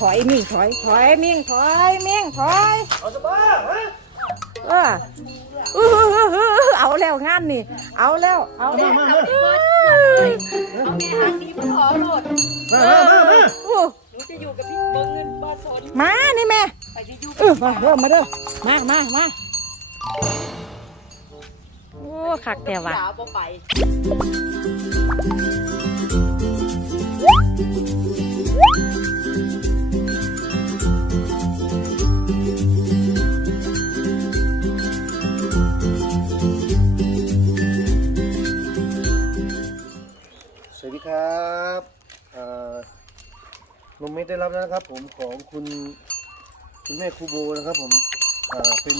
ถอยมิ่งถอยถอยมิ่งถอยมิ่งถอยเอาจะบ้าฮะเอออื้อหือหือหือเอาแล้วงานนี่ เอาแล้วเอามาแล้วมามาเอาแม่ฮันดีมาขอโหลดมามามาอู้หนูจะอยู่กับพี่เบิ้งเงินบ้านสนมานี่แม่ไปที่อยู่เออมาเด้อมาเด้อมามามาโอ้คักแต่ว่า รับแล้วนะครับ ผมของคุณคุณแม่ครูโบนะครับ ผมอ่าเป็น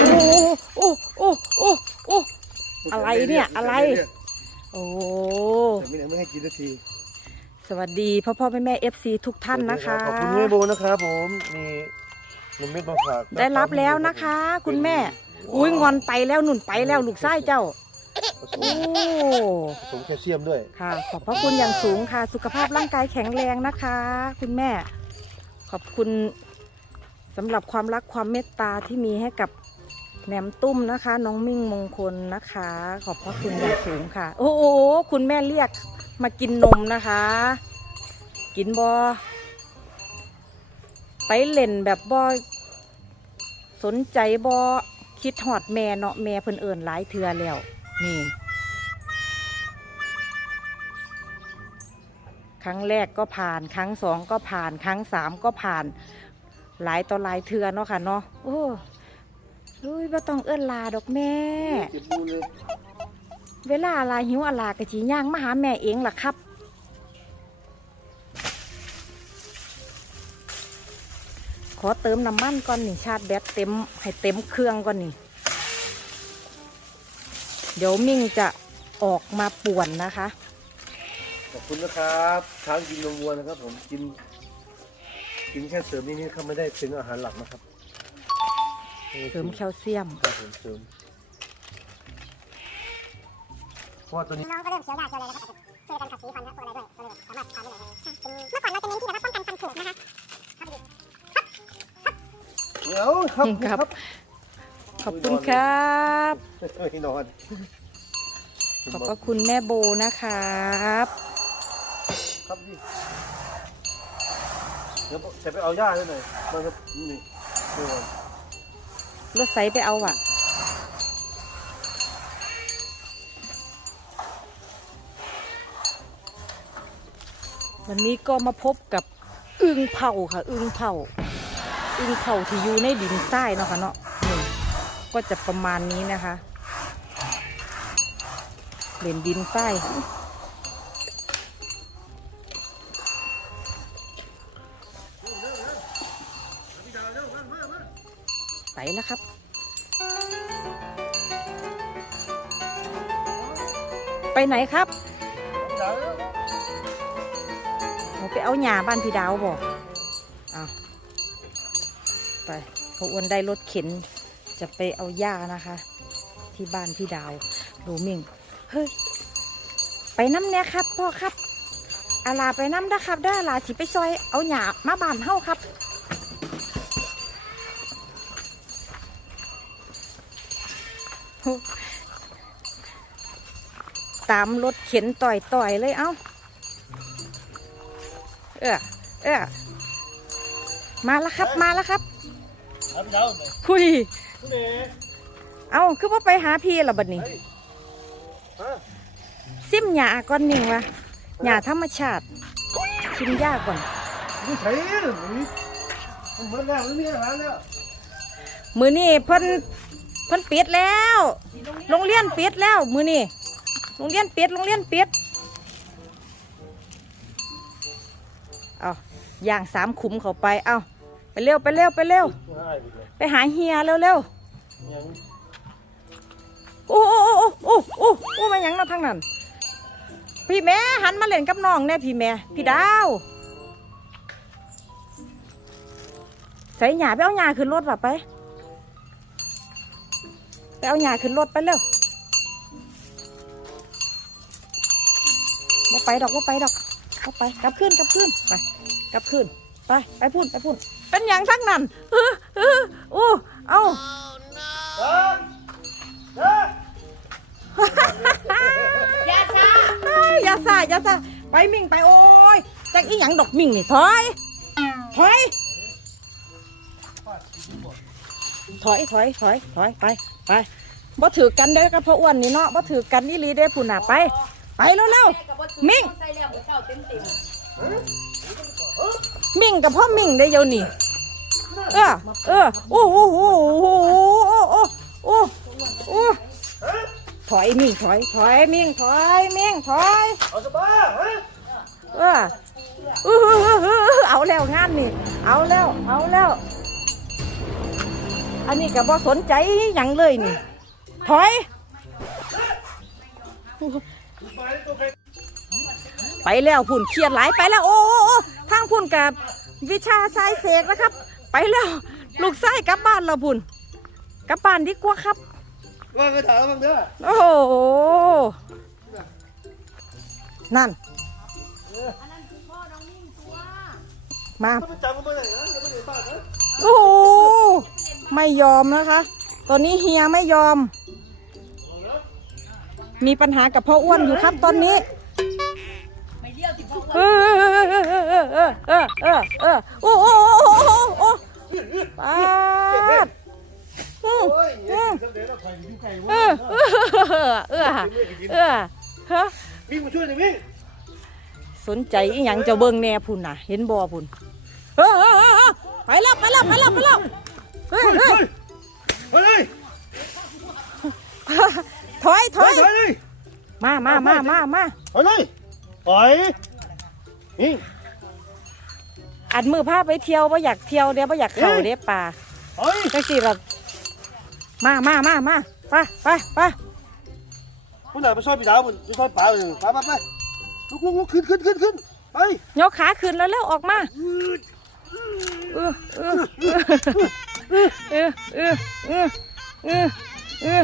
โอ้โอ้โอ้โอ้โอ้ อะไรเนี่ยอะไร โอ้ แต่ไม่ได้ไม่ให้กินนาทีสวัสดีพ่อพ่อแม่แม่เอฟซีทุกท่านนะคะ ขอบคุณแม่โบนะครับผมมีนมเม็ดมาฝากได้รับแล้วนะคะ คุณแม่ อุ้ยงอนไปแล้วหนุนไปแล้วลูกไส้เจ้า ผสมโอ้ผสมแคลเซียมด้วย ค่ะ ขอบพระคุณอย่างสูงค่ะ สุขภาพร่างกายแข็งแรงนะคะ คุณแม่ ขอบคุณสำหรับความรักความเมตตาที่มีให้กับแหนมตุ้มนะคะ น้องมิ่งมงคลนะคะ ขอบพระคุณอย่างสูงค่ะ โอ้โหคุณแม่เรียกมากินนมนะคะ กินบอไปเล่นแบบบอสนใจบอคิดหอดแม่เนาะแม่เพิ่นเอิ่นหลายเทือแล้ว นี่ ครั้งแรกก็ผ่าน ครั้งสองก็ผ่าน ครั้งสามก็ผ่าน หลายต่อหลายเทือเนาะค่ะเนาะโอ้ลุยบ่ต้องเอื้อนลาดอกแม่ เวลาลาหิวอลากระจีย่างมาหาแม่เองล่ะครับขอเติมน้ำมันก่อนนี่ชาร์จแบตเต็มให้เต็มเครื่องก่อนนี่ เดี๋ยวมิ่งจะออกมาป่วนนะคะ ขอบคุณนะครับช้างกินนมวัวนะครับ ผมกิน กินแค่เสริมนิดๆครับไม่ได้เป็นอาหารหลักนะครับเสริมแคลเซียมครับผมเสริมเพราะว่าตัวนี้น้องก็เริ่มเขียวหน้าเขียวอะไรแล้วครับช่วยกันขัดสีฟันนะพวกอะไรด้วยก็เลยสามารถทำได้เลยค่ะเป็นเมื่อก่อนเราจะเน้นที่แบบว่าป้องกันฟันผุนะคะครับดูเดี๋ยวครับครับ ขอบคุณครับ ไม่นอนขอบพระคุณแม่โบนะครับ ครับพี่เดี๋ยวจะไปเอาหญ้าได้หน่อยมาครับนี่นี่เดี๋ยวก่อนรถไซไปเอาอะ วันนี้ก็มาพบกับอึงเผาค่ะ อึงเผาอึงเผาที่อยู่ในดินใต้เนาะค่ะเนาะนี่ ก็จะประมาณนี้นะคะเหรียญดินใต้ไปแล้วครับไปไหนครับเราไปเอาหญ้าบ้านพี่ดาวบอกอ้าวไปเขาอ้วนได้รถเข็น จะไปเอาหญ้านะคะ ที่บ้านพี่ดาวดูมิ่งเฮ้ยไปน้ำเนี่ยครับพ่อครับอาลาไปน้ำนะครับเด้ออาลาสิไปซอยเอาหญ้ามาบ้านเฮาครับตามรถเข็นต่อยต่อยๆเลยเอ้าเออเออมาแล้วครับมาแล้วครับครั บพี่ดาวหน่อยคุยคุณเอ๋เอ้าคือว่าไปหาพี่ละบัดนี้เฮ้ยฮะซิมหยาก่อนนิ่งวะหยาธรรมชาติ ชิมหญ้าก่อนไม่ใช่นี่มันเหมือนแล้วมันมีอาหารแล้วมือนี่เพิ่นเพิ่นปิดแล้ว โรงเรียนปิดแล้ว มือนี่โรงเรียนปิดโรงเรียนปิดเอาย่างสามขุมเข้าไปเอา ไปเร็วไปเร็วไปเร็วง่ายไปเลยไปหาเฮียเร็วเร็วยังโอ้โอ้โอ้โอ้โอ้โอ้มาหยังเนาะทางนั้น พี่แม่หันมาเล่นกับน้องแน่พี่แม่พี่ดาวใส่หยาไปเอาหยาขึ้นรถว่ะไป ไปเอาหยาขึ้นรถไปเร็วว่าไปดอกว่าไปดอกเอาไปกลับขึ้นกลับขึ้นไปกลับคืนไปไปพูดไปพูด เป็นอย่างทั้งนั้นเออเออโอ้เอาอย่าช้าเอ้ยอย่าซ่าอย่าซ่าไปมิ่งไปโอ้ยจักอีหยังดอกมิ่งนี่ถอยถอยถอยถอยถอยถอยไปไปบ่ถือกันเด้อกับพ่ออ้วนนี่เนาะบ่ถือกันนี่ลีเด้อพุ่นน่ะไปไปเร็วเร็วแม่กับบ่ถือมิ่งใส่แล้วหมูเจ้าเต็มเต็มๆมิ่งกับพ่อมิ่งได้อเดี๋ยวนี้ เออเออโอ้โหโอ้โหโอ้โหโอ้โหโอ้ถอยมิ่งถอยถอยมิ่งถอยมิ่งถอยเอาสบาเอออื้ออหืออเอาแล้วงานนี่เอาแล้วเอาแล้ว อันนี้ก็บ่สนใจยังเลยนี่ ถอยไปแล้วพุ่นเครียดหลายไปแล้ว โอ้โอ้โอ้ทางพุ่นกับวิชาสายเสกนะครับ ไปแล้ว ลูกไส้กลับบ้านแล้วพุ่นกลับบ้านดีกว่าครับ ว่าเคยถามแล้วบ้างเด้อโอ้โห นั่นมามันจำกันมาไหนนะยังไม่ได้บ้านนะโอ้โห ไม่ยอมนะคะ ตอนนี้เฮียไม่ยอม มีปัญหากับพ่ออ้วนอยู่ครับตอนนี้ ไม่เลี้ยวที่พ่อเออเออเออเออเออเออโอ้โหโอ้โหโอ้โห ปาดอืมอ้ยอืมเดี๋ยวเออเออเออเออเออฮะวิ่งมาช่วยหน่อยวิ่งสนใจอีหยังเจะเบิ่งแน่พุ่นน่ะ เห็นบ่พุ่นเออเออเออเอไปแล้วไปแล้วไปแล้วไปแล้วเฮ้ยเฮ้ยเฮ้ยเฮ้ยถอยถเฮ้อยยถอยเลยมามามามามาถอยเลยถอยนี่ อัดมือพาไปเที่ยวว่าอยากเที่ยวเด้บ่อยากเข้าเด้ป่าถอยจังสิเรามามามามาไปไปไปผู้ไหนไปช่วยพี่ดาวมันไปช่วยป๋าเลยไปไปไปลุกลุกลุกขึ้นขึ้นขึ้นขึ้นไปยกขาขึ้นแล้วเร็วออกมาเออเออเออเออเออเออเออ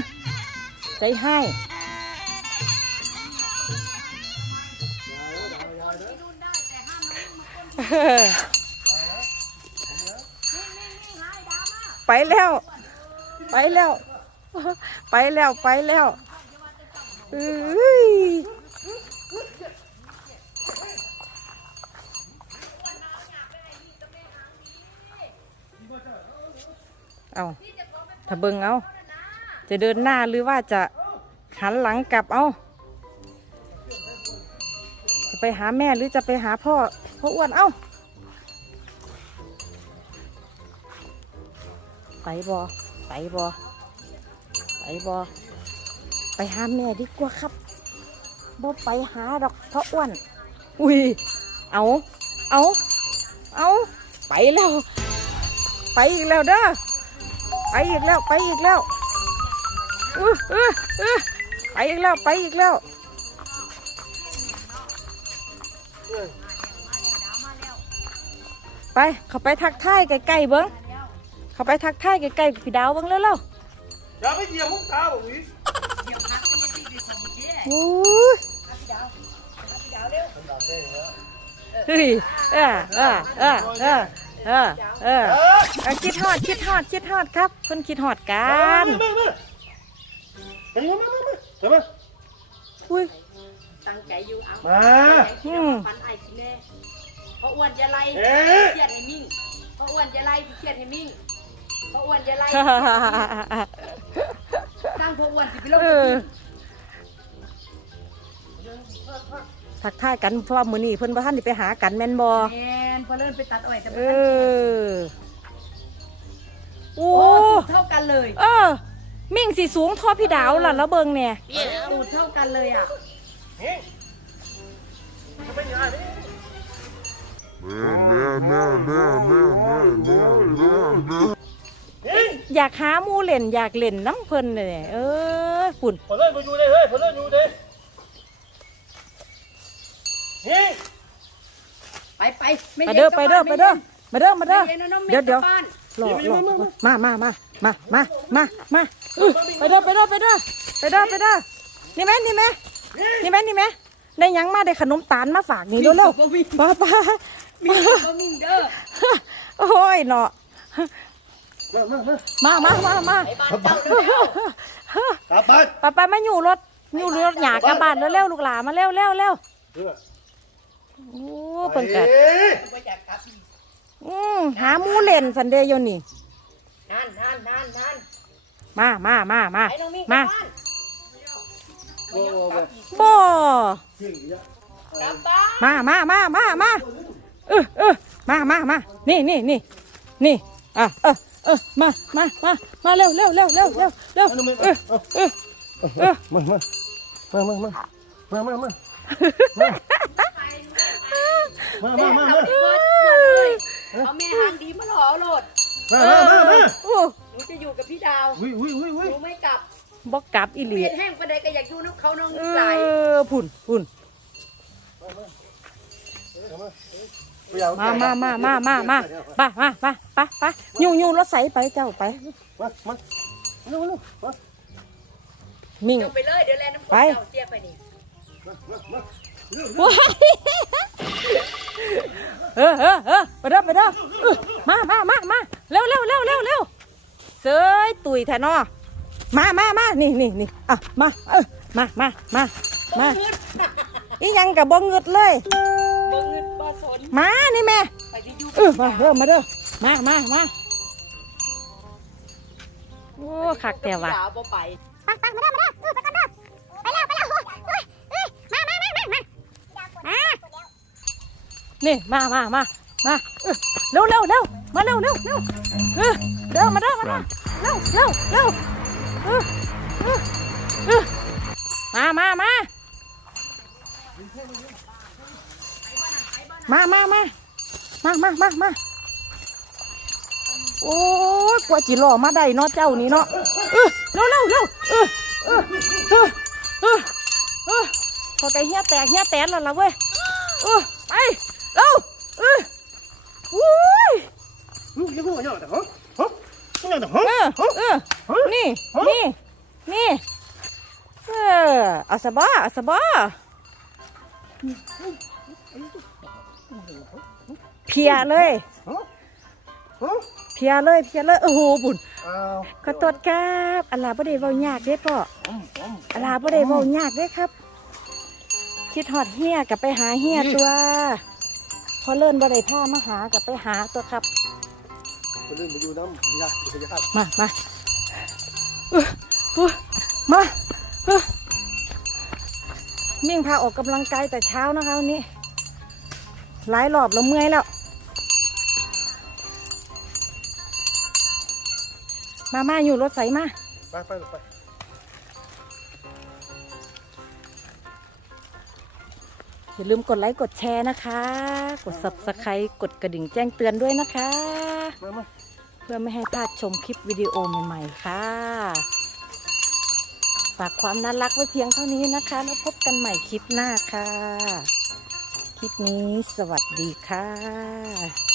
ใจให้เออ ไปแล้ว ไปแล้ว ไปแล้วไปแล้วเอ้ยเอาถ้าเบิ่งเอา จะเดินหน้าหรือว่าจะหันหลังกลับเอาจะไปหาแม่หรือจะไปหาพ่อพ่ออ้วนเอ้า ไปบอไปบอไปบอไปหาแม่ดีกว่าครับบ่ไปหาดอกพ่ออ้วน อุ้ย เอาเอาเอาไปแล้ว ไปอีกแล้วเด้อ ไปอีกแล้ว ไปอีกแล้วอื้ออื้ออื้อไปอีกแล้ว ไปอีกแล้วไป เขาไปทักทายใกล้ๆเบิ้ง เขาไปทักทายใกล้ๆพี่ดาวเบิ้งเร็วอย่าไปเหยียบหุ้มตาผมอีกๆโอ้ยเฮ้ยเออเออเออเออเออเออเออเอาคิดฮอดคิดฮอดคิดฮอดครับเพิ่นคิดฮอดกัมานมามาเฮ้ยมามามาเฮ้ยมาอุ้ยตั้งใจอยู่เอามาอืมฟันไอ้ขี้แน่เพราะอ้วนจะไล่เอ๊ะเครียดให้มิ่งเพราะอ้วนจะไล่เครียดให้มิ่งเพราะอ้วนจะไล่ตั้งเพราะอ้วนสิไปลงเออทักทายกันเพราะว่ามื้อนี้เพิ่นบ่ทันได้ไปหากันแม่นบ่แมนพอเริ่มไปตัดอ้อยแต่เอบ่ทันอโอ้โอ้เท่ากันเลยเออ มิ่งสิสูงเท่อพี่ดาวล่ะแล้วเบิ่งเนี่ยตูดเท่ากันเลยอะนี่จะไปยังไงนี่ อยากหาหมูเล่นอยากเล่นน้ำเพิ่นเลยเออปุ่นพอเล่นมาอยู่เลยเฮ้ยพอเล่นอยู่เลยนี่ไปไปไม่ไปเด้อไปเด้อไปเด้อมาเด้อมาเด้อเย็นนะน้องเดี๋ยวเดี๋ยวบ้านรอรอมามามามามามามาอื้อไปเด้อไปเด้อไปเด้อไปเด้อไปเด้อนี่ไหมนี่ไหมนี่ไหมนี่ไหมได้หยังมาได้ขนมตาลมาฝากนี่เร็วเร็วๆป้าป้ามีก็มิงเด้อโอ้ยเนาะ มามามามามามามาไอ้บ้านเจ้าเด้อแล้วกลับบ้านไปไปมาอยู่รถอยู่รถหยากลับบ้านเร็วๆลูกหลานมาเร็วเร็วเร็วเดี๋ยวโอ้เพิ่นกัดเอ๊ะไม่อยากกลับอีกอืมหาหมูเล่นสันเดย์อยู่นี่นั่นนั่นนั่นนั่นมามามามาไอ้น้องมิงกมาลับบ้านโอ้โหบ่เที่ยงอีกแล้วกลับบ้านมามามามามาเออเออมามามานี่นี่นี่นี่อะเออเออมามามามาเร็วเร็วเร็วเร็วเร็วเร็วเอาหนูไม่เออเอาเอเออมามามามามามามามามามามามาม่มาเอามาเลยเอาแม่หางดีมาหล่อโลดมามามาหนูจะอยู่กับพี่ดาววิวิวิหวินูไม่กลับบอกกลับอีหลีเปลี่ยนแห้งไปใดก็อยากอยู่น้ำเขาน้องเอนิสัยอพุ่นพุ่น มามามามามามาไปมาไปไปไปยูยูรถใสไปเจ้าไปมามันนู่นมิ่งไปเลยเดี๋ยวแลน้ำไปเสียไปนี่ว้ายเออเออเออไปเด้อไปเด้อมามามามาเร็วเร็วเร็วเร็วเร็วเสยตุยแทนอมามามานี่นี่นี่อะมาเออมามามามาอียังกับบงเงืดเลย นมา นี่แม่ ไปที่อยู่เออมาเด้อมาเด้อมามามาโอ้คักแต่ว่าดาวบ่ไปไปไปมาเด้อมาเด้อเออไปก่อนเด้อไปแล้วไปแล้วโอ้ยโอ้ยเอ้ยมามามามามามานี่มามามามาเออเร็วเร็วเร็วมาเร็วเร็วเร็วเออเร็วมาเด้อมาเด้อเร็วเร็วเร็วเออเออเออมามามา มามามามามามามาโอ้ยกว่าจิหล่อมาได้เนาะเจ้านี่เนาะเออเร็วเร็วเร็วเออเออเออเออเออพอไก่เหี้ยแตกเหี้ยแตนแล้วล่ะเว้ยเออไปเร็วเอออุ้ยลูกยังไม่มาแต่ฮะฮะไม่แต่ฮะเออเออนี่นี่นี่เอออาสบาอาสบา เพียเลยฮะฮะเพียเลยเพียเลยโอ้โหบุญอ้าวขอตรวจครับอัลลาบ่ได้เว้ายากเด้พ่ออืมอืมอัลลาบ่ได้เว้ายากเด้ครับ คิดฮอดเฮียกับไปหาเฮียตัว พอเลิ่นบ่ได้พามาหากับไปหาตัวครับไปเล่นไปดูน้ำยากยากมามาเออเออมาเออมิ่งพาออกกำลังกายแต่เช้านะคะวันนี้หลายรอบแล้วเมื่อยแล้ว มามาอยู่รถใสมา ไปไปไปอย่าลืมกดไลค์กดแชร์นะคะ กด subscribe กดกระดิ่งแจ้งเตือนด้วยนะคะ มามาเพื่อไม่ให้พลาดชมคลิปวิดีโอใหม่ๆค่ะ ฝากความน่ารักไว้เพียงเท่านี้นะคะ แล้วพบกันใหม่คลิปหน้าค่ะ คลิปนี้สวัสดีค่ะ